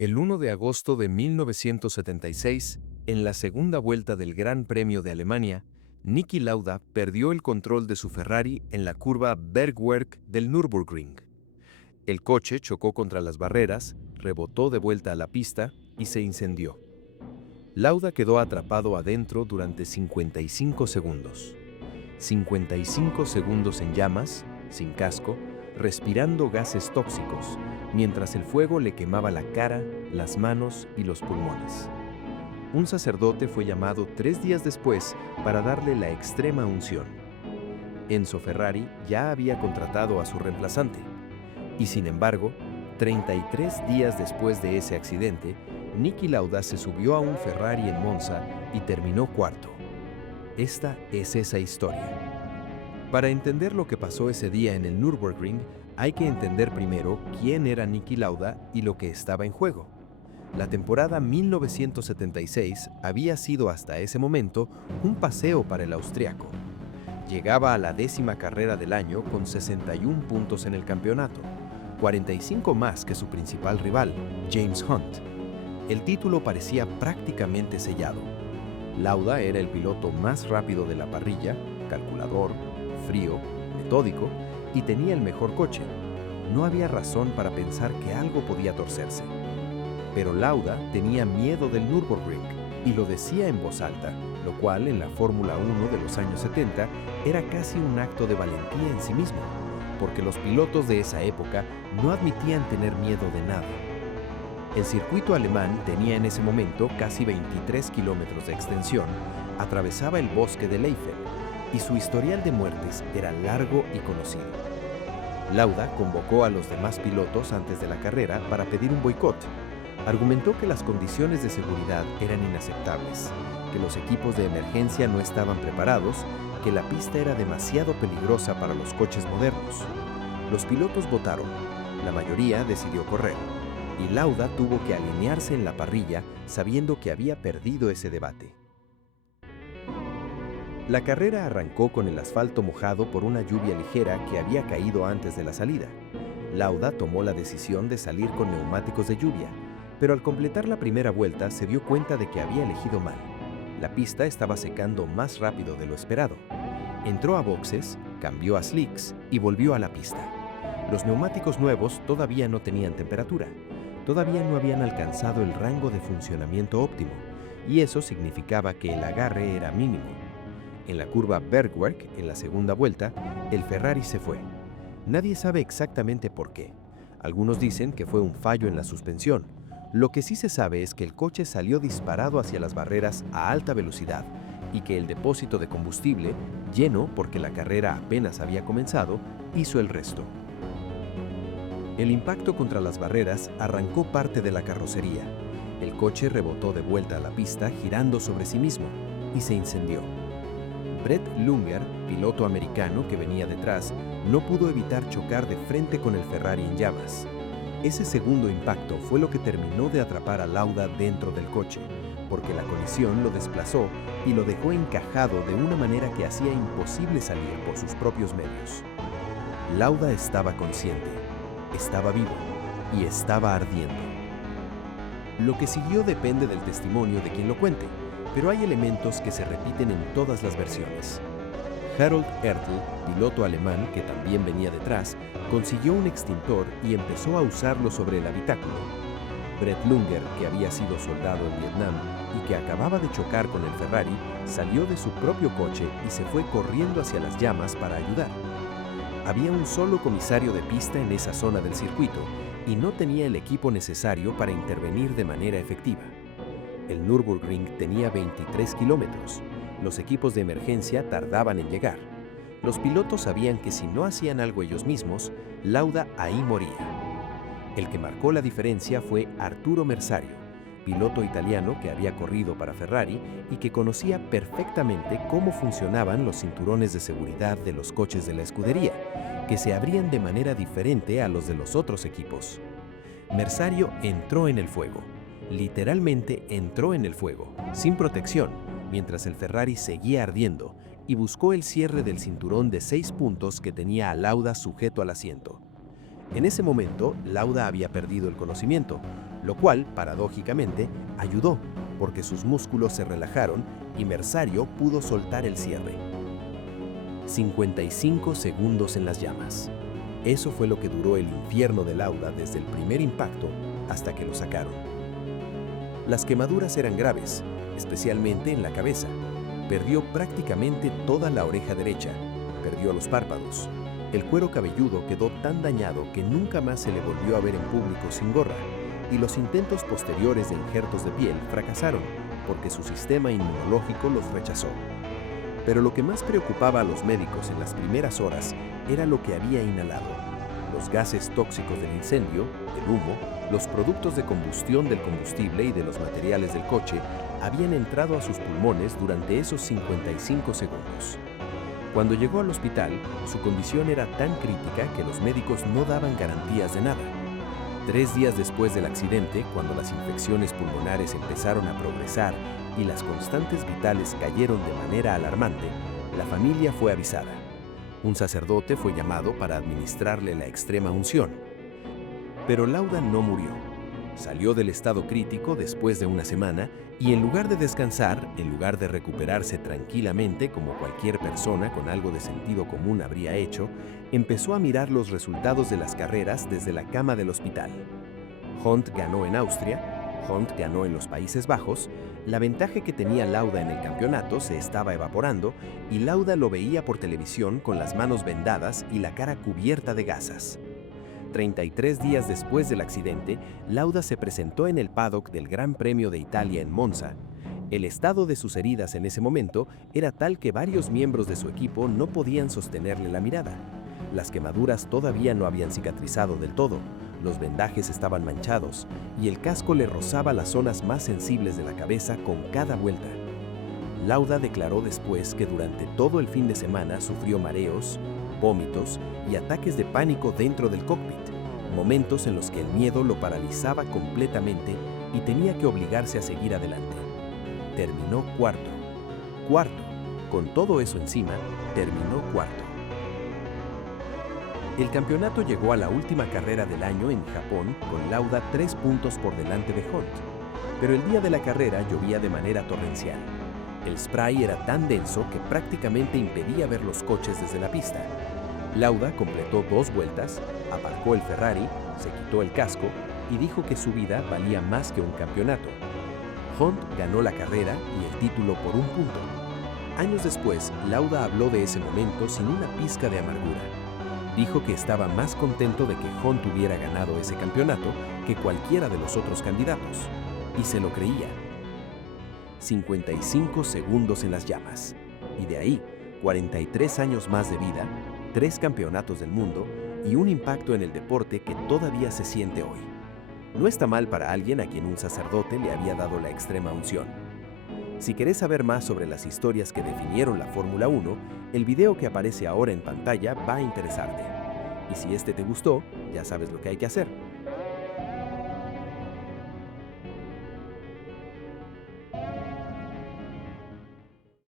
El 1 de agosto de 1976, en la segunda vuelta del Gran Premio de Alemania, Niki Lauda perdió el control de su Ferrari en la curva Bergwerk del Nürburgring. El coche chocó contra las barreras, rebotó de vuelta a la pista y se incendió. Lauda quedó atrapado adentro durante 55 segundos. 55 segundos en llamas, sin casco, respirando gases tóxicos, mientras el fuego le quemaba la cara, las manos y los pulmones. Un sacerdote fue llamado 3 días después para darle la extrema unción. Enzo Ferrari ya había contratado a su reemplazante. Y sin embargo, 33 días después de ese accidente, Niki Lauda se subió a un Ferrari en Monza y terminó cuarto. Esta es esa historia. Para entender lo que pasó ese día en el Nürburgring, hay que entender primero quién era Niki Lauda y lo que estaba en juego. La temporada 1976 había sido hasta ese momento un paseo para el austriaco. Llegaba a la 10ª carrera del año con 61 puntos en el campeonato, 45 más que su principal rival, James Hunt. El título parecía prácticamente sellado. Lauda era el piloto más rápido de la parrilla, calculador, frío, metódico y tenía el mejor coche. No había razón para pensar que algo podía torcerse. Pero Lauda tenía miedo del Nürburgring y lo decía en voz alta, lo cual en la Fórmula 1 de los años 70 era casi un acto de valentía en sí mismo, porque los pilotos de esa época no admitían tener miedo de nada. El circuito alemán tenía en ese momento casi 23 kilómetros de extensión, atravesaba el bosque de Eifel y su historial de muertes era largo y conocido. Lauda convocó a los demás pilotos antes de la carrera para pedir un boicot. Argumentó que las condiciones de seguridad eran inaceptables, que los equipos de emergencia no estaban preparados, que la pista era demasiado peligrosa para los coches modernos. Los pilotos votaron, la mayoría decidió correr, y Lauda tuvo que alinearse en la parrilla sabiendo que había perdido ese debate. La carrera arrancó con el asfalto mojado por una lluvia ligera que había caído antes de la salida. Lauda tomó la decisión de salir con neumáticos de lluvia, pero al completar la primera vuelta se dio cuenta de que había elegido mal. La pista estaba secando más rápido de lo esperado. Entró a boxes, cambió a slicks y volvió a la pista. Los neumáticos nuevos todavía no tenían temperatura. Todavía no habían alcanzado el rango de funcionamiento óptimo, y eso significaba que el agarre era mínimo. En la curva Bergwerk, en la segunda vuelta, el Ferrari se fue. Nadie sabe exactamente por qué. Algunos dicen que fue un fallo en la suspensión. Lo que sí se sabe es que el coche salió disparado hacia las barreras a alta velocidad y que el depósito de combustible, lleno porque la carrera apenas había comenzado, hizo el resto. El impacto contra las barreras arrancó parte de la carrocería. El coche rebotó de vuelta a la pista girando sobre sí mismo y se incendió. Brett Lunger, piloto americano que venía detrás, no pudo evitar chocar de frente con el Ferrari en llamas. Ese segundo impacto fue lo que terminó de atrapar a Lauda dentro del coche, porque la colisión lo desplazó y lo dejó encajado de una manera que hacía imposible salir por sus propios medios. Lauda estaba consciente, estaba vivo y estaba ardiendo. Lo que siguió depende del testimonio de quien lo cuente, pero hay elementos que se repiten en todas las versiones. Harold Ertl, piloto alemán que también venía detrás, consiguió un extintor y empezó a usarlo sobre el habitáculo. Brett Lunger, que había sido soldado en Vietnam y que acababa de chocar con el Ferrari, salió de su propio coche y se fue corriendo hacia las llamas para ayudar. Había un solo comisario de pista en esa zona del circuito y no tenía el equipo necesario para intervenir de manera efectiva. El Nürburgring tenía 23 kilómetros. Los equipos de emergencia tardaban en llegar. Los pilotos sabían que si no hacían algo ellos mismos, Lauda ahí moría. El que marcó la diferencia fue Arturo Merzario, piloto italiano que había corrido para Ferrari y que conocía perfectamente cómo funcionaban los cinturones de seguridad de los coches de la escudería, que se abrían de manera diferente a los de los otros equipos. Merzario entró en el fuego. Literalmente entró en el fuego, sin protección, mientras el Ferrari seguía ardiendo, y buscó el cierre del cinturón de 6 puntos que tenía a Lauda sujeto al asiento. En ese momento, Lauda había perdido el conocimiento, lo cual, paradójicamente, ayudó, porque sus músculos se relajaron y Merzario pudo soltar el cierre. 55 segundos en las llamas. Eso fue lo que duró el infierno de Lauda desde el primer impacto hasta que lo sacaron. Las quemaduras eran graves, especialmente en la cabeza. Perdió prácticamente toda la oreja derecha, perdió los párpados. El cuero cabelludo quedó tan dañado que nunca más se le volvió a ver en público sin gorra, y los intentos posteriores de injertos de piel fracasaron porque su sistema inmunológico los rechazó. Pero lo que más preocupaba a los médicos en las primeras horas era lo que había inhalado. Los gases tóxicos del incendio, el humo, los productos de combustión del combustible y de los materiales del coche habían entrado a sus pulmones durante esos 55 segundos. Cuando llegó al hospital, su condición era tan crítica que los médicos no daban garantías de nada. 3 días después del accidente, cuando las infecciones pulmonares empezaron a progresar y las constantes vitales cayeron de manera alarmante, la familia fue avisada. Un sacerdote fue llamado para administrarle la extrema unción. Pero Lauda no murió. Salió del estado crítico después de una semana y en lugar de descansar, en lugar de recuperarse tranquilamente como cualquier persona con algo de sentido común habría hecho, empezó a mirar los resultados de las carreras desde la cama del hospital. Hunt ganó en Austria, Hunt ganó en los Países Bajos, la ventaja que tenía Lauda en el campeonato se estaba evaporando y Lauda lo veía por televisión con las manos vendadas y la cara cubierta de gasas. 33 días después del accidente, Lauda se presentó en el paddock del Gran Premio de Italia en Monza. El estado de sus heridas en ese momento era tal que varios miembros de su equipo no podían sostenerle la mirada. Las quemaduras todavía no habían cicatrizado del todo, los vendajes estaban manchados y el casco le rozaba las zonas más sensibles de la cabeza con cada vuelta. Lauda declaró después que durante todo el fin de semana sufrió mareos, vómitos y ataques de pánico dentro del cockpit, momentos en los que el miedo lo paralizaba completamente y tenía que obligarse a seguir adelante. Terminó cuarto. Con todo eso encima, terminó cuarto. El campeonato llegó a la última carrera del año en Japón con Lauda 3 puntos por delante de Hunt, pero el día de la carrera llovía de manera torrencial. El spray era tan denso que prácticamente impedía ver los coches desde la pista. Lauda completó 2 vueltas, aparcó el Ferrari, se quitó el casco y dijo que su vida valía más que un campeonato. Hunt ganó la carrera y el título por 1 punto. Años después, Lauda habló de ese momento sin una pizca de amargura. Dijo que estaba más contento de que Hunt hubiera ganado ese campeonato que cualquiera de los otros candidatos. Y se lo creía. 55 segundos en las llamas. Y de ahí, 43 años más de vida, 3 campeonatos del mundo y un impacto en el deporte que todavía se siente hoy. No está mal para alguien a quien un sacerdote le había dado la extrema unción. Si querés saber más sobre las historias que definieron la Fórmula 1, el video que aparece ahora en pantalla va a interesarte. Y si este te gustó, ya sabes lo que hay que hacer.